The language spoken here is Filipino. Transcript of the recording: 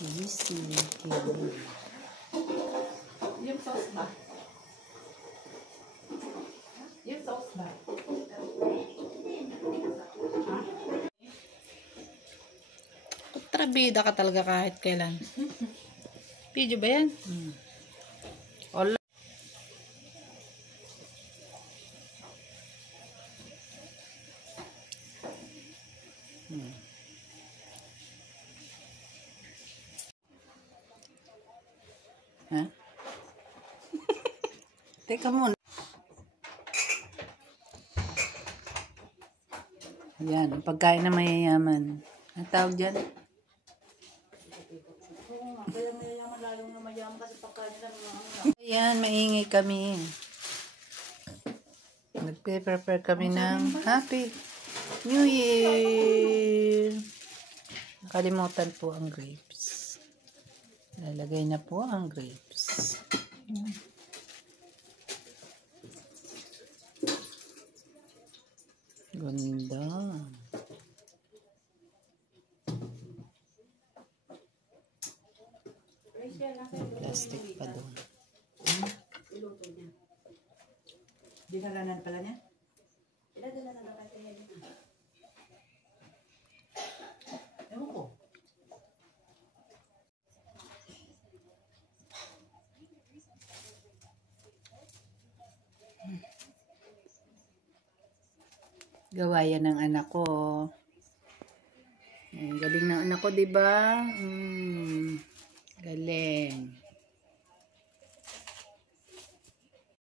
Easy. Okay. Yung sauce ba? Yung sauce ba? Trabida ka talaga kahit kailan. Video ba yan? Hola. Ha? Teka muna. Ayan, ang pagkain na mayayaman. Ang tawag dyan? Kaya mayayaman, lalong na mayaman kasi pagkain nila mga Ayan, maingay kami. Nagpe-prepare kami ng Happy New Year. Nakalimutan po ang grapes. Lalagay na po ang grapes. Ganda. Plastic pa doon. iluto niya. Dinalanan pala niya? Iladala na lang kaya niya. Ewan ko. Gawa yan ng anak ko. Ang galing ng anak ko, diba? Galing.